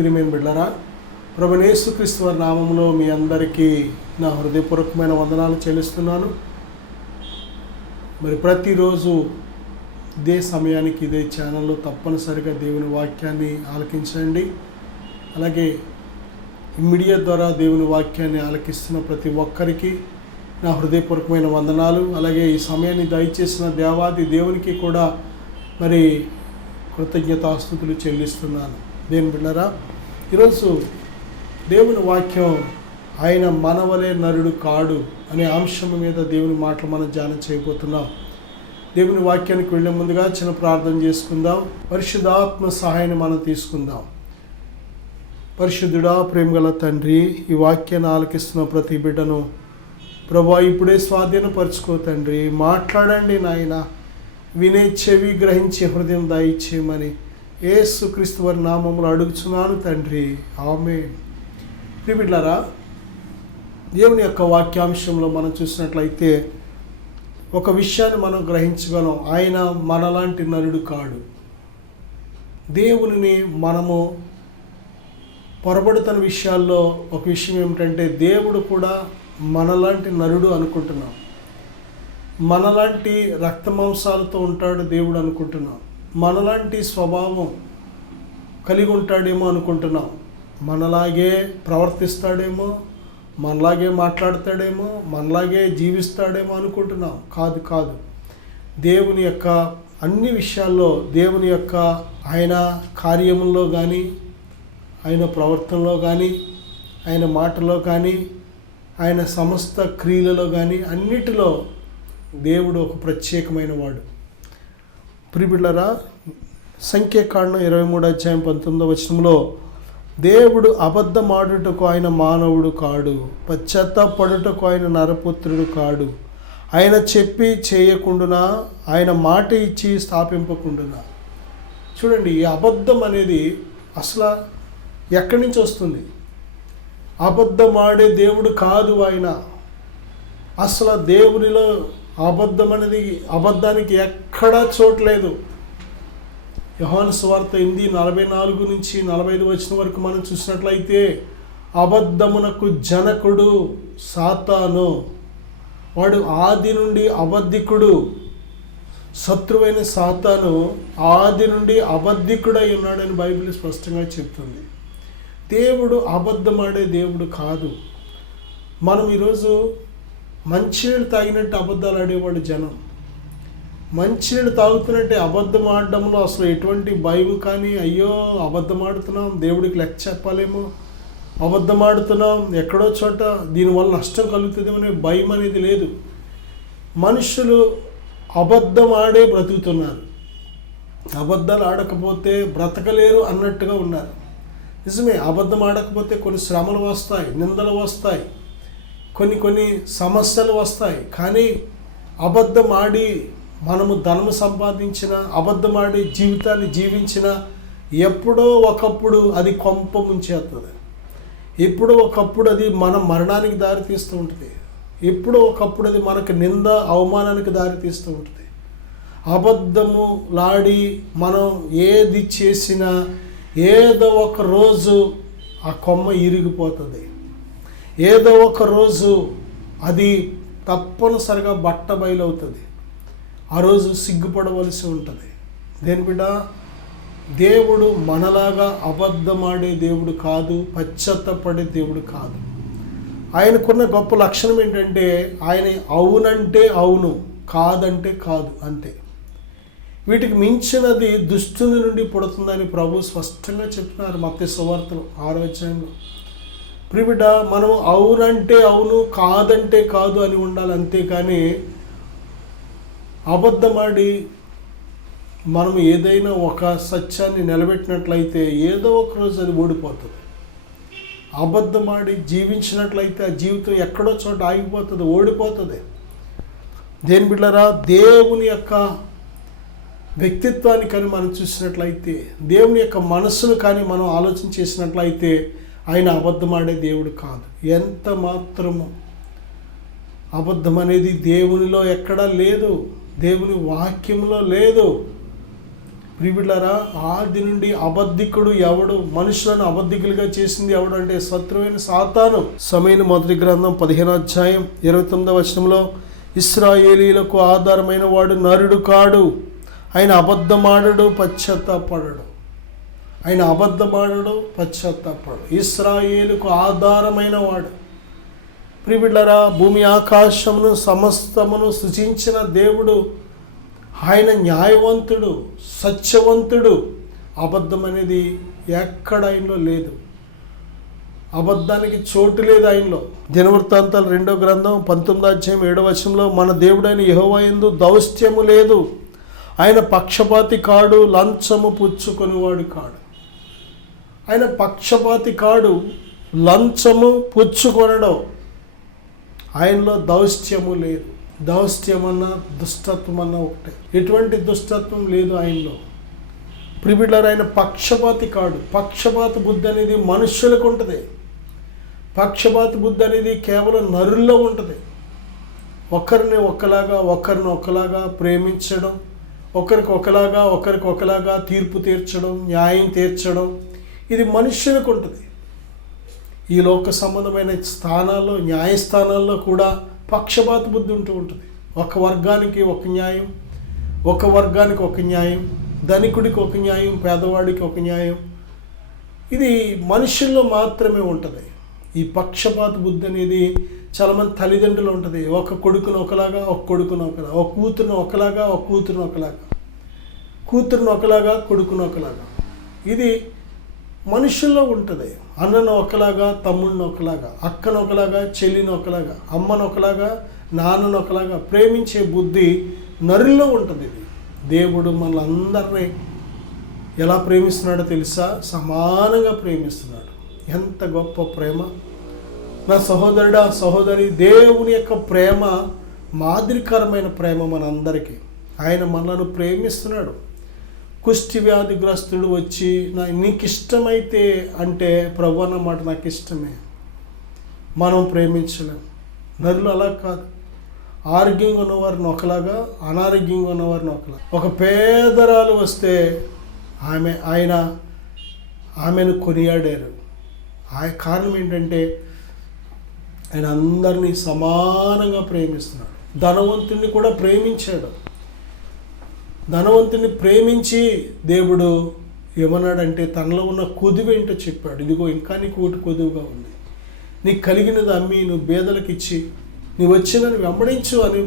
ప్రియమైన బిడ్డలారా, ప్రభువైన యేసుక్రీస్తు వారి నామములో మీ అందరికీ నా హృదయపూర్వకమైన వందనాలు చెల్లిస్తున్నాను. మరి ప్రతిరోజు ఇదే సమయానికి ఇదే ఛానల్లో తప్పనిసరిగా దేవుని వాక్యాన్ని ఆలకించండి. అలాగే ఈ మీడియా ద్వారా దేవుని వాక్యాన్ని ఆలకిస్తున్న ప్రతి ఒక్కరికి నా హృదయపూర్వకమైన వందనాలు. అలాగే ఈ సమయాన్ని దయచేసిన దేవాది దేవునికి కూడా మరి కృతజ్ఞతాస్తుతులు చెల్లిస్తున్నాను. దేవుని బిడ్డలారా, ఈరోజు దేవుని వాక్యం ఆయన మనవలే నరుడు కాడు అనే అంశం మీద దేవుని మాటలు మనం ధ్యానం చేయబోతున్నాం. దేవుని వాక్యానికి వెళ్ళే ముందుగా చిన్న ప్రార్థన చేసుకుందాం. పరిశుద్ధాత్మ సహాయాన్ని మనం తీసుకుందాం. పరిశుద్ధుడా, ప్రేమగల తండ్రి, ఈ వాక్యాన్ని ఆలకిస్తున్న ప్రతి బిడ్డను ప్రభువా ఇప్పుడే స్వాధీనపరచుకో తండ్రి. మాట్లాడండి నాయన, వినే చెవి గ్రహించే హృదయం దయచేయమని యేసుక్రీస్తు వారి నామములో అడుగుచున్నాను తండ్రి, ఆమేన్. ప్రియబిడ్డలారా, దేవుని యొక్క వాక్యాంశంలో మనం చూసినట్లయితే ఒక విషయాన్ని మనం గ్రహించగలం. ఆయన మనలాంటి నరుడు కాడు. దేవునిని మనము పొరబడుతున్న విషయాల్లో ఒక విషయం ఏమిటంటే, దేవుడు కూడా మనలాంటి నరుడు అనుకుంటున్నాం. మనలాంటి రక్త మాంసాలతో ఉంటాడు దేవుడు అనుకుంటున్నాం. మనలాంటి స్వభావం కలిగి ఉంటాడేమో అనుకుంటున్నాం. మనలాగే ప్రవర్తిస్తాడేమో, మనలాగే మాట్లాడతాడేమో, మనలాగే జీవిస్తాడేమో అనుకుంటున్నాం. కాదు. దేవుని యొక్క అన్ని విషయాల్లో, దేవుని యొక్క ఆయన కార్యముల్లో కానీ, ఆయన ప్రవర్తనలో కానీ, ఆయన మాటలో కానీ, ఆయన సమస్త క్రియలలో కానీ అన్నిటిలో దేవుడు ఒక ప్రత్యేకమైన వాడు. ప్రియబిడ్డలారా, సంఖ్యాకాండం 23:19 దేవుడు అబద్ధమాడుటకు ఆయన మానవుడు కాడు, పశ్చాత్తాపడుటకు ఆయన నరపుత్రుడు కాడు, ఆయన చెప్పి చేయకుండునా, ఆయన మాట ఇచ్చి స్థాపింపకుండునా. చూడండి, ఈ అబద్ధం అనేది అసలు ఎక్కడి నుంచి వస్తుంది? అబద్ధమాడే దేవుడు కాదు ఆయన. అసలు దేవునిలో అబద్ధం అనేది, అబద్ధానికి ఎక్కడా చోట్లేదు. యోహాను సువార్త 8:44-45 వరకు మనం చూసినట్లయితే, అబద్ధమునకు జనకుడు సాతాను, వాడు ఆది నుండి అబద్ధికుడు. శత్రువైన సాతాను ఆది నుండి అబద్ధికుడై ఉన్నాడని బైబిల్ స్పష్టంగా చెప్తుంది. దేవుడు అబద్ధమాడే దేవుడు కాదు. మనం ఈరోజు మంచినీళ్ళు తాగినట్టు అబద్ధాలు ఆడేవాడు జనం. మంచినీళ్ళు తాగుతున్నట్టే అబద్ధం ఆడడంలో అసలు ఎటువంటి భయం కానీ, అయ్యో అబద్ధం ఆడుతున్నాం, దేవుడికి లెక్క చెప్పాలేమో, అబద్ధం ఆడుతున్నాం, ఎక్కడో చోట దీనివల్ల నష్టం కలుగుతుందేమో అనే భయం అనేది లేదు. మనుషులు అబద్ధం ఆడే బ్రతుకుతున్నారు. అబద్ధాలు ఆడకపోతే బ్రతకలేరు అన్నట్టుగా ఉన్నారు. నిజమే, అబద్ధం ఆడకపోతే కొన్ని శ్రమలు వస్తాయి, నిందలు వస్తాయి, కొన్ని సమస్యలు వస్తాయి. కానీ అబద్ధం ఆడి మనము ధనము సంపాదించిన, అబద్ధం ఆడి జీవితాన్ని జీవించిన, ఎప్పుడో ఒకప్పుడు అది కొంప ముంచేస్తుంది. ఎప్పుడో ఒకప్పుడు అది మన మరణానికి దారితీస్తూ ఉంటుంది. ఎప్పుడో ఒకప్పుడు అది మనకు నింద అవమానానికి దారితీస్తూ ఉంటుంది. అబద్ధము లాడి మనం ఏది చేసినా ఏదో ఒక రోజు ఆ కొమ్మ ఇరిగిపోతుంది. ఏదో ఒక రోజు అది తప్పనిసరిగా బట్టబయలవుతుంది. ఆ రోజు సిగ్గుపడవలసి ఉంటుంది. దేని బిడ్డ, దేవుడు మనలాగా అబద్ధమాడే దేవుడు కాదు, పశ్చాత్తపడే దేవుడు కాదు. ఆయనకున్న గొప్ప లక్షణం ఏంటంటే, ఆయన అవునంటే అవును, కాదంటే కాదు, అంతే. వీటికి మించినది దుష్టుని నుండి పుడుతుందని ప్రభు స్పష్టంగా చెప్తున్నారు మత్తయి సువార్తలో 6వ అధ్యాయంలో. ప్రియబిడ్డ, మనం అవునంటే అవును, కాదంటే కాదు అని ఉండాలి. అంతేకాని అబద్ధమాడి మనం ఏదైనా ఒక సత్యాన్ని నిలబెట్టినట్లయితే ఏదో ఒక రోజు అది ఓడిపోతుంది. అబద్ధమాడి జీవించినట్లయితే ఆ జీవితం ఎక్కడో చోట ఆగిపోతుంది, ఓడిపోతుంది. దేని బిడ్డలారా, దేవుని యొక్క వ్యక్తిత్వాన్ని కానీ మనం చూసినట్లయితే, దేవుని యొక్క మనస్సును కానీ మనం ఆలోచన చేసినట్లయితే, ఆయన అబద్ధమాడే దేవుడు కాదు. ఎంత మాత్రము అబద్ధం అనేది దేవునిలో ఎక్కడా లేదు, దేవుని వాక్యంలో లేదు. ప్రియులారా, ఆది నుండి అబద్ధికుడు ఎవడు, మనుషులను అబద్ధికులుగా చేసింది ఎవడు అంటే శత్రువైన సాతాను. సమయలు మొదటి గ్రంథం 15వ అధ్యాయం 29వ వచనంలో, ఇశ్రాయేలీలకు ఆధారమైన వాడు నరుడు కాడు, ఆయన అబద్ధమాడడు, పశ్చాత్తాపడడు. ఆయన అబద్ధమాడడు, పశ్చాత్తాపడడు. ఇశ్రాయేలుకు ఆధారమైన వాడు. ప్రియులారా, భూమి ఆకాశమును సమస్తమును సృజించిన దేవుడు ఆయన న్యాయవంతుడు, సత్యవంతుడు. అబద్ధం అనేది ఎక్కడ ఆయనలో లేదు. అబద్ధానికి చోటు లేదు ఆయనలో. దినవృత్తాంతాలు 2వ గ్రంథం 19వ అధ్యాయం 7వ వచనంలో, మన దేవుడైన యెహోవా యందు దౌష్ట్యము లేదు, ఆయన పక్షపాతి కాడు, లంచము పుచ్చుకొనివాడు కాడు. ఆయన పక్షపాతి కాడు, లంచము పుచ్చుకొనడం. ఆయనలో దౌష్ట్యము లేదు. దౌష్ట్యమన్నా దుష్టత్వం అన్నా ఒకటే. ఎటువంటి దుష్టత్వం లేదు ఆయనలో. ప్రియులారా, ఆయన పక్షపాతి కాడు. పక్షపాత బుద్ధి అనేది మనుష్యులకు ఉంటుంది. పక్షపాత బుద్ధి అనేది కేవలం నరుల్లో ఉంటుంది. ఒకరిని ఒకలాగా ప్రేమించడం, ఒకరికి ఒకలాగా తీర్పు తీర్చడం, న్యాయం తీర్చడం, ఇది మనుష్యులకు ఉంటుంది. ఈ లోక సంబంధమైన స్థానాల్లో, న్యాయస్థానాల్లో కూడా పక్షపాత బుద్ధి ఉంటుంది. ఒక వర్గానికి ఒక న్యాయం, ఒక వర్గానికి ఒక న్యాయం, ధనికుడికి ఒక న్యాయం, పేదవాడికి ఒక న్యాయం. ఇది మనుషుల్లో మాత్రమే ఉంటుంది. ఈ పక్షపాత బుద్ధి అనేది చాలామంది తల్లిదండ్రులు ఉంటుంది. ఒక కొడుకును ఒకలాగా, ఒక కొడుకును ఒకలాగా, ఒక కూతురును ఒకలాగా, ఒక కూతురును ఒకలాగా, కూతురును ఒకలాగా, కొడుకును ఒకలాగా. ఇది మనుషుల్లో ఉంటుంది. అన్నను ఒకలాగా, తమ్ముడిని ఒకలాగా, అక్కను ఒకలాగా, చెల్లిని ఒకలాగా, అమ్మను ఒకలాగా, నాన్నను ఒకలాగా ప్రేమించే బుద్ధి నరుల్లో ఉంటుంది. ఇది దేవుడు మనలందరినీ ఎలా ప్రేమిస్తున్నాడో తెలుసా? సమానంగా ప్రేమిస్తున్నాడు. ఎంత గొప్ప ప్రేమ! నా సహోదరుడా, సహోదరి, దేవుని యొక్క ప్రేమ మాదిరికరమైన ప్రేమ మనందరికీ. ఆయన మనలను ప్రేమిస్తున్నాడు. కుష్టి వ్యాధిగ్రస్తుడు వచ్చి నీకు ఇష్టమైతే అంటే, ప్రభు అన్నమాట నాకు ఇష్టమే, మనం ప్రేమించలేం. నరులు అలా కాదు. ఆరోగ్యంగా ఉన్నవారిని ఒకలాగా, అనారోగ్యంగా ఉన్నవారిని ఒకలాగా. ఒక పేదరాలు వస్తే ఆమెను కొనియాడారు. కారణం ఏంటంటే ఆయన అందరినీ సమానంగా ప్రేమిస్తున్నాడు. ధనవంతుడిని కూడా ప్రేమించాడు. ధనవంతుని ప్రేమించి దేవుడు ఏమన్నాడంటే, తనలో ఉన్న కొదువు ఏంటో చెప్పాడు. ఇదిగో ఇంకా నీకు ఒకటి కొదువుగా ఉంది, నీకు కలిగినది అమ్మి నువ్వు బేదలకు ఇచ్చి నువ్వు వచ్చి నన్ను వెంబడించు అని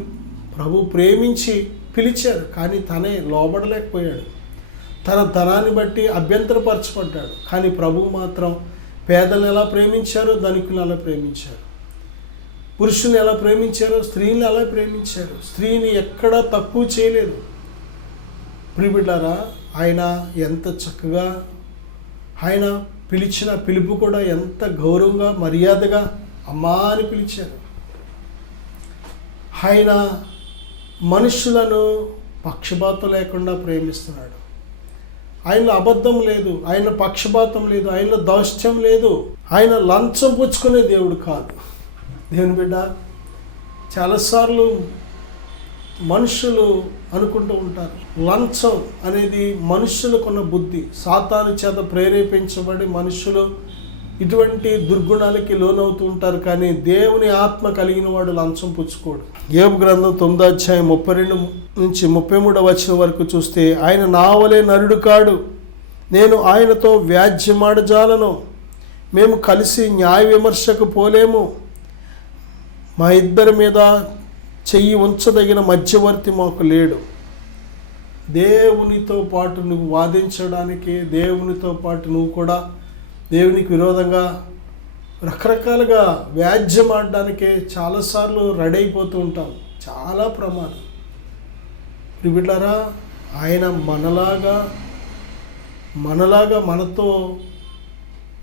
ప్రభు ప్రేమించి పిలిచారు. కానీ తనే లోబడలేకపోయాడు. తన ధనాన్ని బట్టి అభ్యంతరపరచబడ్డాడు. కానీ ప్రభు మాత్రం పేదలను ఎలా ప్రేమించారో ధనికులను ఎలా ప్రేమించారు, పురుషుని ఎలా ప్రేమించారో స్త్రీని ఎలా ప్రేమించారు. స్త్రీని ఎక్కడా తక్కువ చేయలేదు. ప్రియులారా, ఆయన ఎంత చక్కగా, ఆయన పిలిచిన పిలుపు కూడా ఎంత గౌరవంగా, మర్యాదగా అమ్మా అని పిలిచారు. ఆయన మనుషులను పక్షపాతం లేకుండా ప్రేమిస్తున్నాడు. ఆయనలో అబద్ధం లేదు, ఆయన పక్షపాతం లేదు, ఆయనలో దౌష్ట్యం లేదు. ఆయన లంచం పుచ్చుకునే దేవుడు కాదు. దేవుని బిడ్డ, చాలాసార్లు మనుషులు అనుకుంటూ ఉంటారు, లంచం అనేది మనుషులకున్న బుద్ధి. సాతాను చేత ప్రేరేపించబడి మనుషులు ఇటువంటి దుర్గుణాలకి లోనవుతూ ఉంటారు. కానీ దేవుని ఆత్మ కలిగిన వాడు లంచం పుచ్చుకోడు. యోబు గ్రంథం 9వ అధ్యాయం 32 నుంచి 33వ వచనం వరకు చూస్తే, ఆయన నా వలె నరుడు కాడు, నేను ఆయనతో వ్యాజ్యమాడజాలను, మేము కలిసి న్యాయ విమర్శకు పోలేము, మా ఇద్దరి మీద చెయ్యి ఉంచదగిన మధ్యవర్తి మాకు లేడు. దేవునితో పాటు నువ్వు వాదించడానికి, దేవునితో పాటు నువ్వు కూడా దేవునికి విరోధంగా రకరకాలుగా వ్యాజ్యమాడడానికే చాలాసార్లు రెడీ అయిపోతూ ఉంటాం. చాలా ప్రమాదం. ప్రియులారా, ఆయన మనలాగా మనతో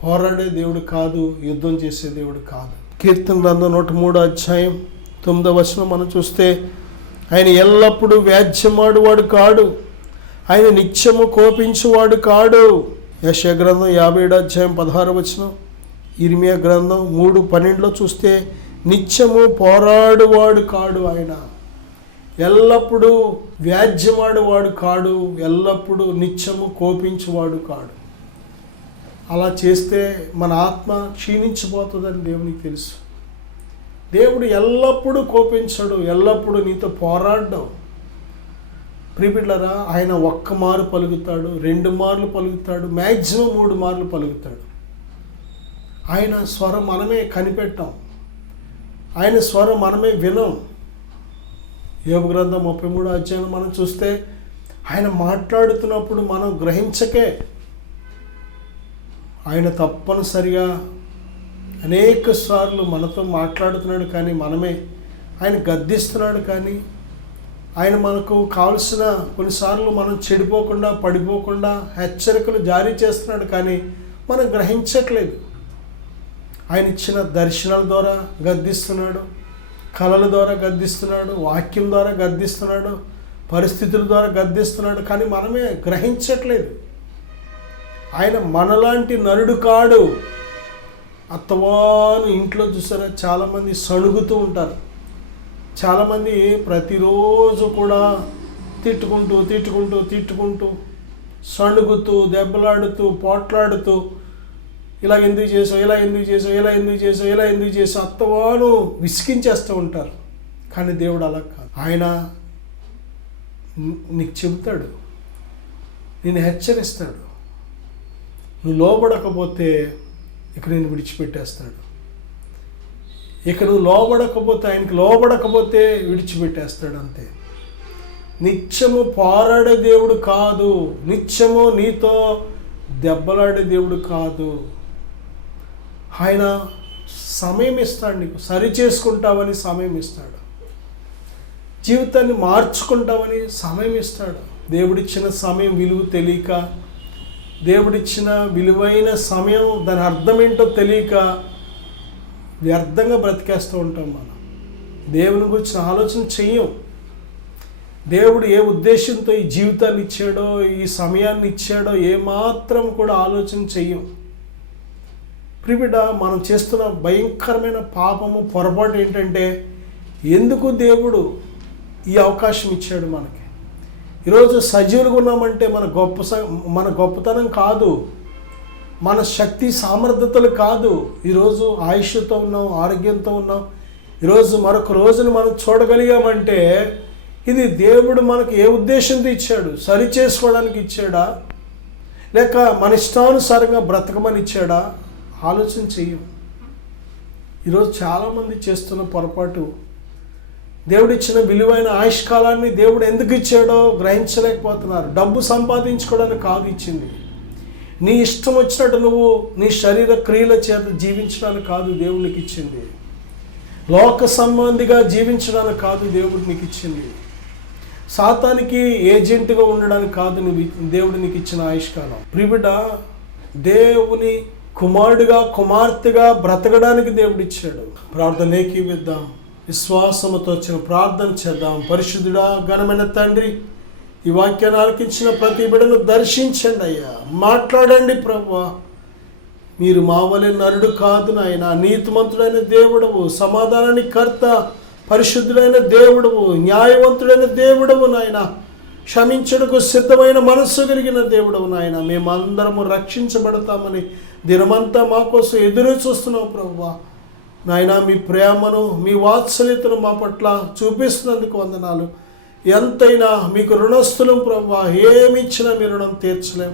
పోరాడే దేవుడు కాదు, యుద్ధం చేసే దేవుడు కాదు. కీర్తన గ్రంథం 103వ అధ్యాయం 9వ వచనం మనం చూస్తే, ఆయన ఎల్లప్పుడూ వ్యాజ్యమాడువాడు కాడు, ఆయన నిత్యము కోపించువాడు కాడు. యెషయా గ్రంథం 57వ అధ్యాయం 16వ వచనం, ఇర్మియా గ్రంథం 3:12లో చూస్తే, నిత్యము పోరాడువాడు కాడు ఆయన. ఎల్లప్పుడూ వ్యాజ్యమాడువాడు కాడు, ఎల్లప్పుడూ నిత్యము కోపించువాడు కాడు. అలా చేస్తే మన ఆత్మ క్షీణించిపోతుందని దేవునికి తెలుసు. దేవుడు ఎల్లప్పుడూ కోపించడు, ఎల్లప్పుడూ నీతో పోరాడడం. ప్రియబిడ్డలారా, ఆయన 1 మారు పలుకుతాడు, 2 మార్లు పలుకుతాడు, మ్యాక్సిమం 3 మార్లు పలుకుతాడు. ఆయన స్వరం మనమే కనిపెట్టాం, ఆయన స్వరం మనమే వినం. యోబు గ్రంథం 33వ అధ్యాయం మనం చూస్తే ఆయన మాట్లాడుతున్నప్పుడు మనం గ్రహించకే. ఆయన తప్పనిసరిగా అనేక సార్లు మనతో మాట్లాడుతున్నాడు, కానీ మనమే ఆయన గద్దిస్తున్నాడు. కానీ ఆయన మనకు కావలసిన కొన్నిసార్లు మనం చెడిపోకుండా పడిపోకుండా హెచ్చరికలు జారీ చేస్తున్నాడు, కానీ మనం గ్రహించట్లేదు. ఆయన ఇచ్చిన దర్శనాల ద్వారా గద్దిస్తున్నాడు, కళల ద్వారా గద్దిస్తున్నాడు, వాక్యం ద్వారా గద్దిస్తున్నాడు, పరిస్థితుల ద్వారా గద్దిస్తున్నాడు, కానీ మనమే గ్రహించట్లేదు. ఆయన మనలాంటి నరుడు కాడు. అత్తవాను ఇంట్లో చూసారా, చాలామంది సణుగుతూ ఉంటారు. చాలామంది ప్రతిరోజు కూడా తిట్టుకుంటూ సణుగుతూ దెబ్బలాడుతూ పోట్లాడుతూ ఇలా ఎందుకు చేసావు అత్తవాను విసిగించేస్తూ ఉంటారు. కానీ దేవుడు అలా కాదు. ఆయన నీకు చెబుతాడు, నేను హెచ్చరిస్తాడు. నువ్వు లోబడకపోతే ఇక నేను విడిచిపెట్టేస్తాడు. ఇక నువ్వు లోబడకపోతే, ఆయనకి లోబడకపోతే విడిచిపెట్టేస్తాడు, అంతే. నిత్యము పోరాడే దేవుడు కాదు, నిత్యము నీతో దెబ్బలాడే దేవుడు కాదు. ఆయన సమయం ఇస్తాడు, నీకు సరి చేసుకుంటావని సమయం ఇస్తాడు, జీవితాన్ని మార్చుకుంటావని సమయం ఇస్తాడు. దేవుడిచ్చిన సమయం విలువ తెలియక, దేవుడిచ్చిన విలువైన సమయం దాని అర్థం ఏంటో తెలియక వ్యర్థంగా బ్రతికేస్తూ ఉంటాం. మనం దేవుని గురించి ఆలోచన చెయ్యం. దేవుడు ఏ ఉద్దేశంతో ఈ జీవితాన్ని ఇచ్చాడో, ఈ సమయాన్ని ఇచ్చాడో ఏమాత్రం కూడా ఆలోచన చెయ్యం. ప్రియబిడ్డ, మనం చేస్తున్న భయంకరమైన పాపము, పొరపాటు ఏంటంటే, ఎందుకు దేవుడు ఈ అవకాశం ఇచ్చాడు మనకి? ఈరోజు సజీవులుగా ఉన్నామంటే మన గొప్పతనం కాదు, మన శక్తి సామర్థ్యతలు కాదు. ఈరోజు ఆయుష్తో ఉన్నాం, ఆరోగ్యంతో ఉన్నాం, ఈరోజు మరొక రోజును మనం చూడగలిగామంటే ఇది దేవుడు మనకు ఏ ఉద్దేశంతో ఇచ్చాడు? సరి చేసుకోవడానికి ఇచ్చాడా, లేక మన ఇష్టానుసారంగా బ్రతకమని ఇచ్చాడా? ఆలోచన చెయ్యం. ఈరోజు చాలామంది చేస్తున్న పొరపాటు, దేవుడిచ్చిన విలువైన ఆయుష్కాలాన్ని దేవుడు ఎందుకు ఇచ్చాడో గ్రహించలేకపోతున్నారు. డబ్బు సంపాదించుకోవడానికి కాదు ఇచ్చింది, నీ ఇష్టం వచ్చినట్టు నువ్వు నీ శరీర క్రియల చేత జీవించడానికి కాదు దేవుడు నీకు ఇచ్చింది. లోక సంబంధిగా జీవించడానికి కాదు దేవుడు నీకు ఇచ్చింది. సాతానికి ఏజెంట్గా ఉండడానికి కాదు దేవుడు నీకు ఇచ్చిన ఆయుష్కాలం. ప్రియబిడ్డ, దేవుని కుమారుడిగా కుమార్తెగా బ్రతకడానికి దేవుడు ఇచ్చాడు. ప్రార్థన ఏకీవిద్దాం, విశ్వాసముతో వచ్చిన ప్రార్థన చేద్దాం. పరిశుద్ధుడా, ఘనమైన తండ్రి, ఈ వాక్యాన్ని ఆలకించిన ప్రతి బిడ్డను దర్శించండి అయ్యా, మాట్లాడండి ప్రభువా. మీరు మా వలె నరుడు కాదు నాయన, నీతిమంతుడైన దేవుడవు, సమాధానానికి కర్త, పరిశుద్ధుడైన దేవుడవు, న్యాయవంతుడైన దేవుడవు నాయన, క్షమించడానికి సిద్ధమైన మనస్సు కలిగిన దేవుడవు నాయన. మేమందరము రక్షించబడతామని దినమంతా మా కోసం ఎదురు చూస్తున్నావు ప్రభువా. నాయన, మీ ప్రేమను, మీ వాత్సల్యతను మా పట్ల చూపిస్తున్నందుకు వందనాలు. ఎంతైనా మీకు రుణస్థులం ప్రభువా, ఏమి ఇచ్చినా మీ రుణం తీర్చలేం.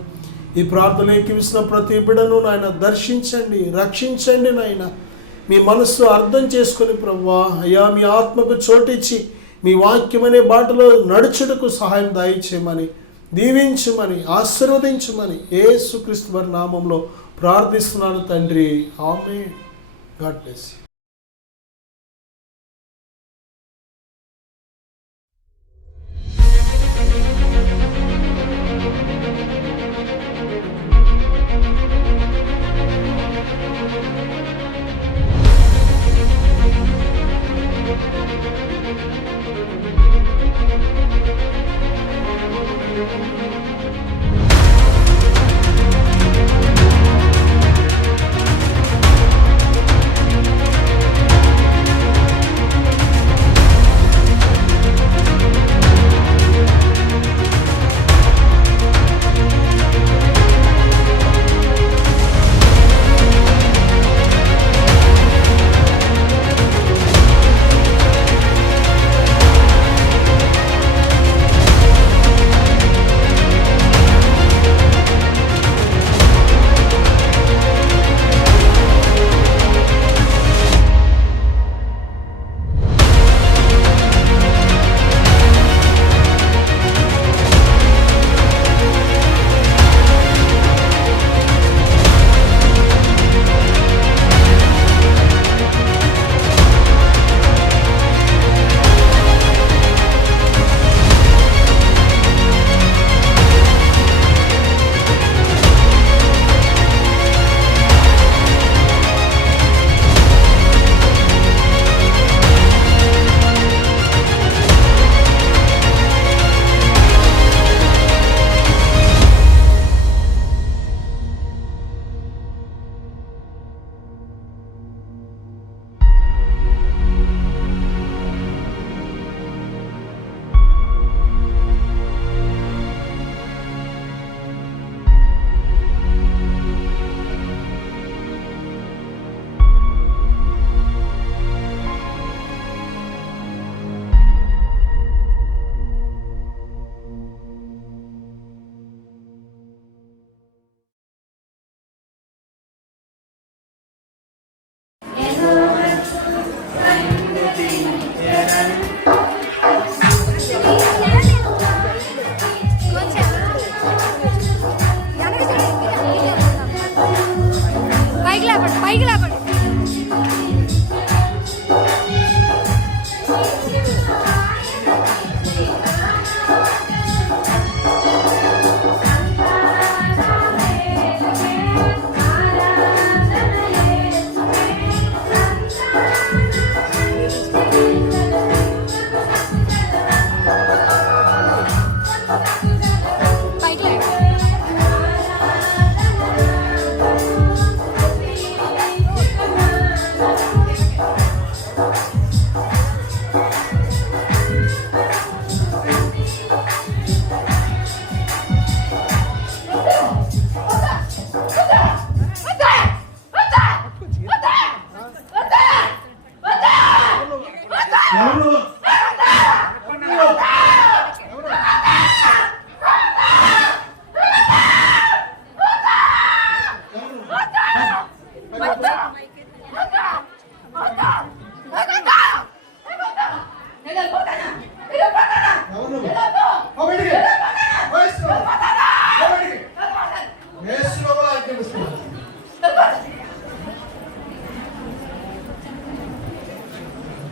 ఈ ప్రార్థన ఎక్కివిస్తున్న ప్రతి బిడ్డను నాయన దర్శించండి, రక్షించండి నాయన. మీ మనస్సు అర్థం చేసుకొని ప్రభువా, అయ్యా మీ ఆత్మకు చోటిచ్చి మీ వాక్యమనే బాటలో నడుచుటకు సహాయం దయచేయమని, దీవించమని, ఆశీర్వదించమని యేసుక్రీస్తు వారి నామంలో ప్రార్థిస్తున్నాను తండ్రి, amen. God bless you.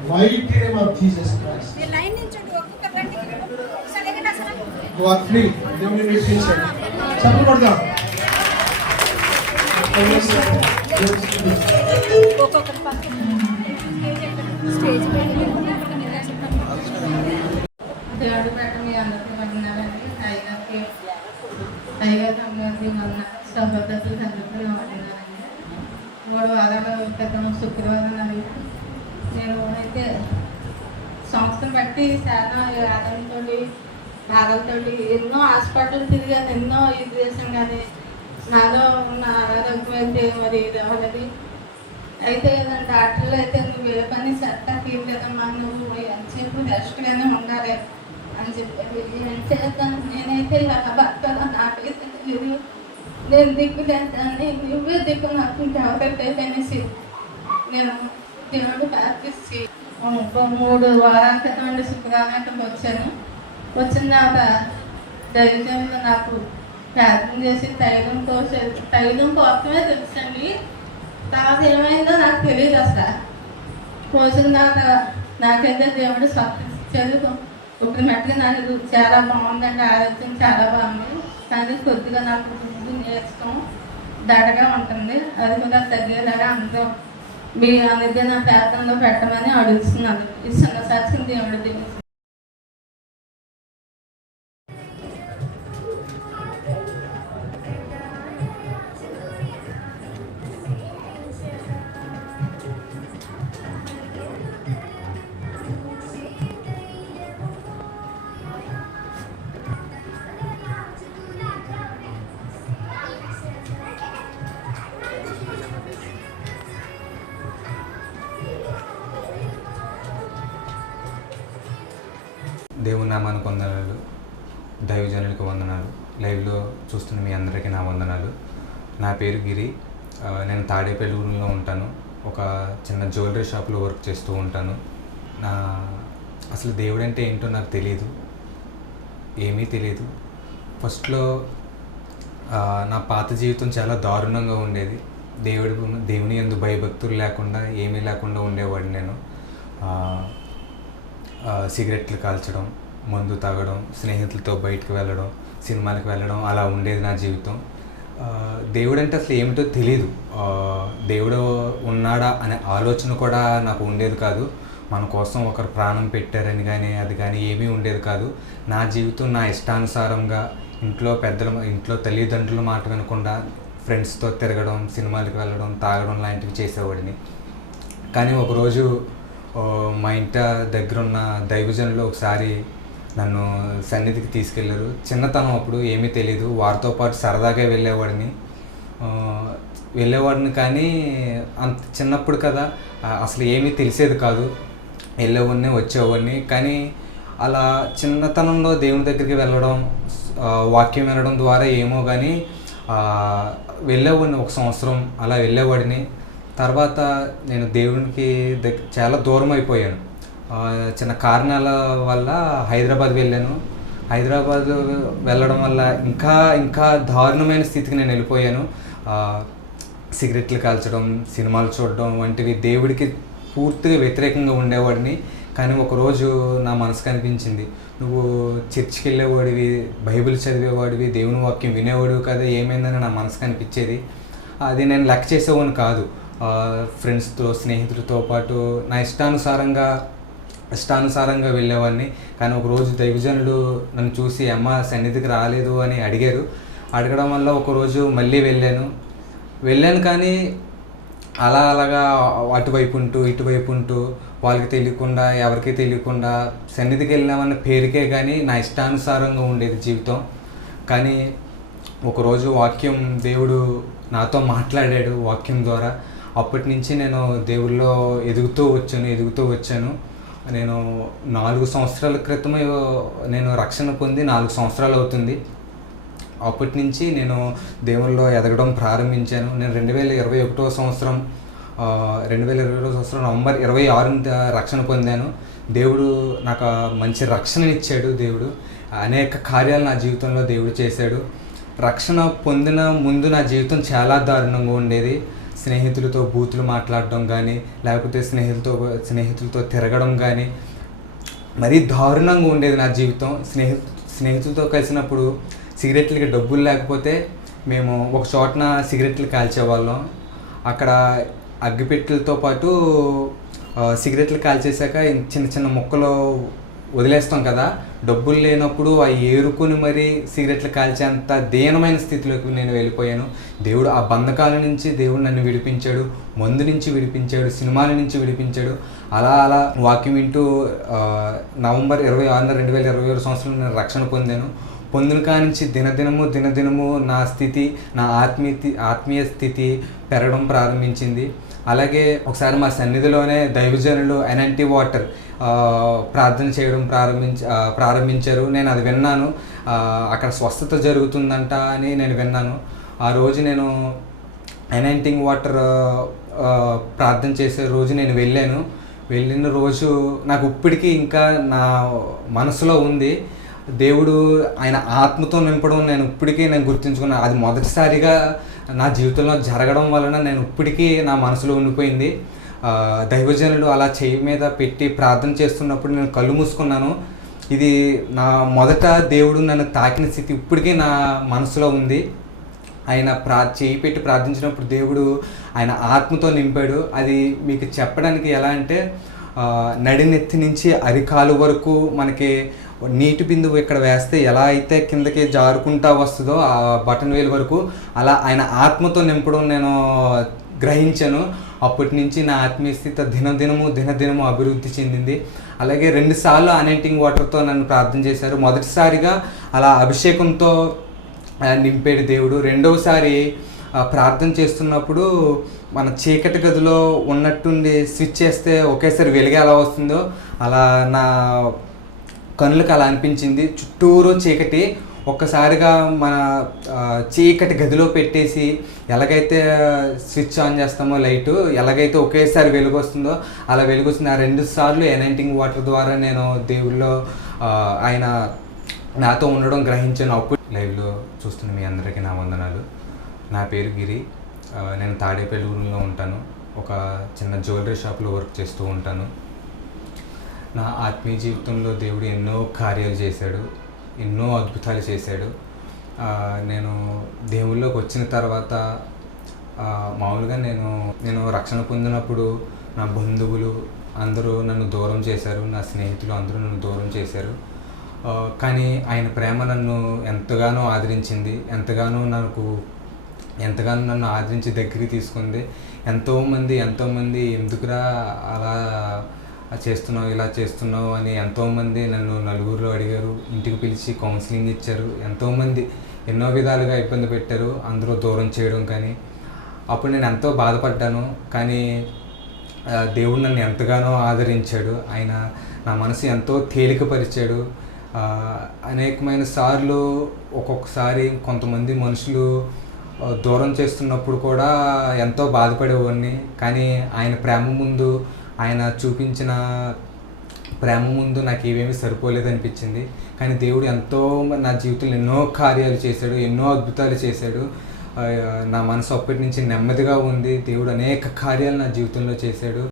mighty name of Jesus Christ. You are free. దేవుని విడిపించండి. చప్పట్లు కొడదాం. దేవుడు పెట్ట మీ అందరికీ వందనాలండి. టైగర్ అందరికీ సహోదరులు అందరికీ వందనాలండి. 3 వారాల క్రితం శుక్రవారం నేను అయితే సంవత్సరం బట్టి చాలా ఆదాయంతో బాధలతో ఎన్నో హాస్పిటల్ తిరిగాను, ఎన్నో ఇది చేసాను, కానీ నాలో ఉన్న ఆరోగ్యం అయితే మరి ఇది అవ్వలేదు. అయితే డాక్టర్లు అయితే నువ్వు ఏ పని సెట్ తీయలేదమ్మా, నువ్వు ఎంతసేపు రెస్ట్గానే ఉండాలి అని చెప్పారు. ఏం చేద్దాను, నేనైతే ఎలా బతకాలో నాకైతే తెలియదు, నేను దిక్కు లేదాన్ని, నువ్వే దిక్కు నాకు ఇంకెవరైతే అనేసి నేను దేవుడు ప్రార్థించి 3 వారాల క్రితం నుండి శుక్రవారం వచ్చాను. వచ్చిన తర్వాత దైవజనులు నాకు ప్రార్థన చేసి తైలం కోసమే తెలుసండి. తర్వాత ఏమైందో నాకు తెలియదు అసలు. పోసిన తర్వాత నాకైతే దేవుడు చదువు ఇప్పుడు మట్టుగా నాకు చాలా బాగుందండి, ఆరోగ్యం చాలా బాగుంది. కానీ కొద్దిగా నాకు ముందు నేర్చుకోం దడగా ఉంటుంది, అది కూడా తగ్గేలాగా అందరూ మీ అనేది నా ప్రార్థనలో పెట్టమని అడుగుతున్నాను. ఈ చిన్న సాక్షిని దేవుడు తెలుసు. దేవుని నామానికి వందనాలు, దైవజనులకు వందనాలు, లైవ్లో చూస్తున్న మీ అందరికీ నా వందనాలు. నా పేరు గిరి. నేను తాడేపల్లిలో ఉంటాను. ఒక చిన్న జ్యువెలరీ షాప్లో వర్క్ చేస్తూ ఉంటాను. అసలు దేవుడు అంటే ఏంటో నాకు తెలియదు, ఏమీ తెలియదు. ఫస్ట్లో నా పాత జీవితం చాలా దారుణంగా ఉండేది. దేవుని యందు భయభక్తులు లేకుండా ఏమీ లేకుండా ఉండేవాడిని నేను. సిగరెట్లు కాల్చడం, మందు తాగడం, స్నేహితులతో బయటకు వెళ్ళడం, సినిమాలకు వెళ్ళడం, అలా ఉండేది నా జీవితం. దేవుడు అంటే అసలు ఏమిటో తెలియదు. దేవుడు ఉన్నాడా అనే ఆలోచన కూడా నాకు ఉండేది కాదు. మన కోసం ఒకరు ప్రాణం పెట్టారని కానీ అది కానీ ఏమీ ఉండేది కాదు. నా జీవితం నా ఇష్టానుసారంగా ఇంట్లో తల్లిదండ్రుల మాట వినకుండా ఫ్రెండ్స్తో తిరగడం, సినిమాలకు వెళ్ళడం, తాగడం లాంటివి చేసేవాడిని. కానీ ఒకరోజు మా ఇంటి దగ్గర ఉన్న దైవజనులు ఒకసారి నన్ను సన్నిధికి తీసుకెళ్ళారు. చిన్నతనం అప్పుడు ఏమీ తెలీదు, వారితో పాటు సరదాగా వెళ్ళేవాడిని కానీ అంత చిన్నప్పుడు కదా అసలు ఏమీ తెలిసేది కాదు. వెళ్ళేవాడిని, వచ్చేవాడిని. కానీ అలా చిన్నతనంలో దేవుని దగ్గరికి వెళ్ళడం, వాక్యం వినడం ద్వారా ఏమో కానీ వెళ్ళేవాడిని. 1 సంవత్సరం అలా వెళ్ళేవాడిని. తర్వాత నేను దేవునికి చాలా దూరం అయిపోయాను. చిన్న కారణాల వల్ల హైదరాబాద్ వెళ్ళాను. హైదరాబాద్ వెళ్ళడం వల్ల ఇంకా దారుణమైన స్థితికి నేను వెళ్ళిపోయాను. సిగరెట్లు కాల్చడం, సినిమాలు చూడడం వంటివి దేవుడికి పూర్తిగా వ్యతిరేకంగా ఉండేవాడిని. కానీ ఒకరోజు నా మనసుకు అనిపించింది, నువ్వు చర్చికి వెళ్ళేవాడివి, బైబిల్ చదివేవాడివి, దేవుని వాక్యం వినేవాడివి కదా, ఏమైందని నా మనసుకు అనిపించేది. అది నేను లెక్క చేసేవాడిని కాదు. ఫ్రెండ్స్తో, స్నేహితులతో పాటు నా ఇష్టానుసారంగా వెళ్ళేవాడిని. కానీ ఒకరోజు దైవజనులు నన్ను చూసి అమ్మ సన్నిధికి రాలేదు అని అడగడం వల్ల ఒకరోజు మళ్ళీ వెళ్ళాను. కానీ అలాగా అటువైపు ఉంటూ వాళ్ళకి తెలియకుండా, ఎవరికి తెలియకుండా సన్నిధికి వెళ్ళామన్న పేరుకే కానీ నా ఇష్టానుసారంగా ఉండేది జీవితం. కానీ ఒకరోజు దేవుడు నాతో మాట్లాడాడు వాక్యం ద్వారా. అప్పటి నుంచి నేను దేవుళ్ళో ఎదుగుతూ వచ్చాను. నేను 4 సంవత్సరాల క్రితమే నేను రక్షణ పొంది 4 సంవత్సరాలు అవుతుంది. అప్పటి నుంచి నేను దేవుళ్ళో ఎదగడం ప్రారంభించాను. నేను 2021 సంవత్సరం నవంబర్ 26 రక్షణ పొందాను. దేవుడు నాకు మంచి రక్షణనిచ్చాడు. దేవుడు అనేక కార్యాలు నా జీవితంలో దేవుడు చేశాడు. రక్షణ పొందిన ముందు నా జీవితం చాలా దారుణంగా ఉండేది. స్నేహితులతో బూతులు మాట్లాడడం కానీ, లేకపోతే స్నేహితులతో తిరగడం కానీ మరీ దారుణంగా ఉండేది నా జీవితం. స్నేహితులతో కలిసినప్పుడు సిగరెట్లకి డబ్బులు లేకపోతే మేము ఒక చోటన సిగరెట్లు కాల్చేవాళ్ళం. అక్కడ అగ్గిపెట్టెలతో పాటు సిగరెట్లు కాల్చేసాక చిన్న చిన్న ముక్కలు వదిలేస్తాం కదా, డబ్బులు లేనప్పుడు అవి ఏరుకొని మరీ సిగరెట్లు కాల్చేంత దీనమైన స్థితిలోకి నేను వెళ్ళిపోయాను. దేవుడు ఆ బంధకాల నుంచి దేవుడు నన్ను విడిపించాడు, మందు నుంచి విడిపించాడు, సినిమాల నుంచి విడిపించాడు. అలా వాక్యం వింటూ నవంబర్ 26, 2021 సంవత్సరంలో నేను రక్షణ పొందిన కానించి దినదినము నా స్థితి, నా ఆత్మీయ స్థితి పెరగడం ప్రారంభించింది. అలాగే ఒకసారి మా సన్నిధిలోనే దైవజనులు ఎన్ఎన్టీ వాటర్ ప్రార్థన చేయడం ప్రారంభించారు. నేను అది విన్నాను. అక్కడ స్వస్థత జరుగుతుందంట అని నేను విన్నాను. ఆ రోజు నేను ఎన్ఎన్టీ వాటర్ ప్రార్థన చేసే రోజు నేను వెళ్ళిన రోజు నాకు ఇప్పటికీ ఇంకా నా మనసులో ఉంది. దేవుడు ఆయన ఆత్మతో నింపడం నేను ఇప్పటికీ గుర్తుంచుకున్నాను. అది మొదటిసారిగా నా జీవితంలో జరగడం వలన నేను ఇప్పటికీ నా మనసులో ఉండిపోయింది. దైవజనులు అలా చెయ్యి మీద పెట్టి ప్రార్థన చేస్తున్నప్పుడు నేను కళ్ళు మూసుకున్నాను. ఇది నా మొదట దేవుడు నన్ను తాకిన స్థితి ఇప్పటికీ నా మనసులో ఉంది. ఆయన చేయి పెట్టి ప్రార్థించినప్పుడు దేవుడు ఆయన ఆత్మతో నింపాడు. అది మీకు చెప్పడానికి ఎలా అంటే, నడినెత్తి నుంచి అరికాలు వరకు మనకి నీటి బిందువు ఇక్కడ వేస్తే ఎలా అయితే కిందకి జారుకుంటా వస్తుందో ఆ బటన్ వేలు వరకు, అలా ఆయన ఆత్మతో నింపడం నేను గ్రహించాను. అప్పటి నుంచి నా ఆత్మీయ స్థితి దినదినము అభివృద్ధి చెందింది. అలాగే 2 సార్లు అనెంటింగ్ వాటర్తో నన్ను ప్రార్థన చేశారు. మొదటిసారిగా అలా అభిషేకంతో నింపేడు దేవుడు. రెండవసారి ప్రార్థన చేస్తున్నప్పుడు మన చీకటి గదిలో ఉన్నట్టుండి స్విచ్ చేస్తే ఒకేసారి వెలుగు ఎలా వస్తుందో అలా నా కనులకు అలా అనిపించింది. చుట్టూరు చీకటి, ఒక్కసారిగా మన చీకటి గదిలో పెట్టేసి ఎలాగైతే స్విచ్ ఆన్ చేస్తామో లైటు, ఎలాగైతే ఒకేసారి వెలుగు వస్తుందో అలా వెలుగు వస్తుంది. ఆ 2 సార్లు ఎనైటింగ్ వాటర్ ద్వారా నేను దేవుళ్ళో ఆయన నాతో ఉండడం గ్రహించాను. అప్పుడు లైవ్లో చూస్తున్న మీ అందరికీ నా వందనాలు. నా పేరు గిరి. నేను తాడేపల్లిలో ఉంటాను. ఒక చిన్న జ్యువెలరీ షాప్లో వర్క్ చేస్తూ ఉంటాను. నా ఆత్మీయ జీవితంలో దేవుడు ఎన్నో కార్యాలు చేశాడు, ఎన్నో అద్భుతాలు చేశాడు. నేను దేవుళ్ళలోకి వచ్చిన తర్వాత మామూలుగా నేను రక్షణ పొందినప్పుడు నా బంధువులు అందరూ నన్ను దూరం చేశారు, నా స్నేహితులు అందరూ నన్ను దూరం చేశారు. కానీ ఆయన ప్రేమ నన్ను ఎంతగానో ఆదరించింది, ఎంతగానో నన్ను ఆదరించి దగ్గరికి తీసుకుంది. ఎంతోమంది ఎందుకురా అలా చేస్తున్నావు, ఇలా చేస్తున్నావు అని ఎంతోమంది నన్ను నలుగురిలో అడిగారు, ఇంటికి పిలిచి కౌన్సిలింగ్ ఇచ్చారు. ఎంతోమంది ఎన్నో విధాలుగా ఇబ్బంది పెట్టారు, అందరూ దూరం చేయడం. కానీ అప్పుడు నేను ఎంతో బాధపడ్డాను. కానీ దేవుడు నన్ను ఎంతగానో ఆదరించాడు. ఆయన నా మనసు ఎంతో తేలికపరిచాడు. అనేకమైన సార్లు ఒక్కొక్కసారి కొంతమంది మనుషులు దూరం చేస్తున్నప్పుడు కూడా ఎంతో బాధపడేవాడిని. కానీ ఆయన చూపించిన ప్రేమ ముందు నాకు ఏమేమి సరిపోలేదనిపించింది. కానీ దేవుడు నా జీవితంలో ఎన్నో కార్యాలు చేశాడు, ఎన్నో అద్భుతాలు చేశాడు. నా మనసు అప్పటి నుంచి నెమ్మదిగా ఉంది. దేవుడు అనేక కార్యాలు నా జీవితంలో చేశాడు.